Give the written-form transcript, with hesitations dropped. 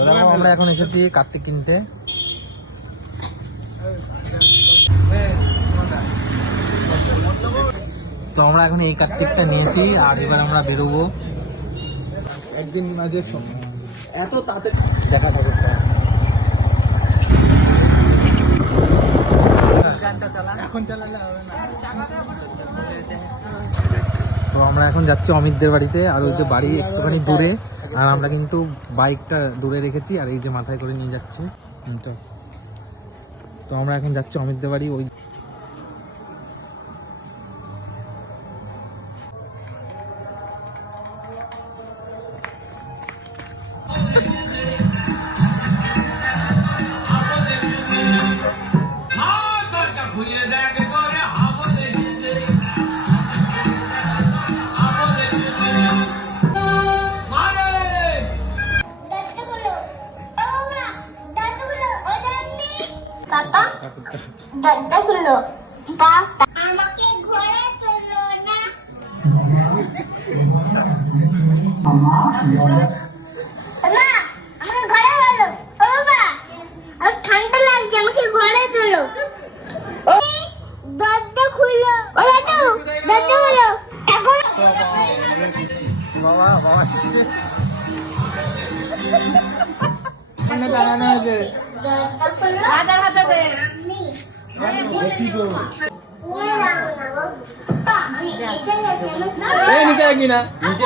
তো দেখো আমরা এখন এসেছি কার্তিক কিনতে। তো আমরা এখন এই কার্তিকটা নিয়েছি আর এবার আমরা বেরোবো একদিন মাঝে এত তাড়াতাড়ি দেখা ঠাকুরটা। এখন চালালে হবে না। তো আমরা এখন যাচ্ছি অমিতদের বাড়িতে, আর ওই যে বাড়ি একটুখানি দূরে, আর আমরা কিন্তু বাইকটা দূরে রেখেছি আর এই যে মাথায় করে নিয়ে যাচ্ছি। তো আমরা এখন যাচ্ছি অমিতদের বাড়ি। ওই দরজাগুলো আমাকে ঘরে তোলো না। মা আমাকে ঘরে তোলো। ও বাবা আমার ঠান্ডা লাগছে, আমাকে ঘরে তোলো। দরজা খুলো। ও দাদু দরজা খুলো। ঠাকুর বাবা বাবা দাঁড়ানো আছে। দরজা খুলো। হাজার হাজার দে। নিচে একদিন না নিচে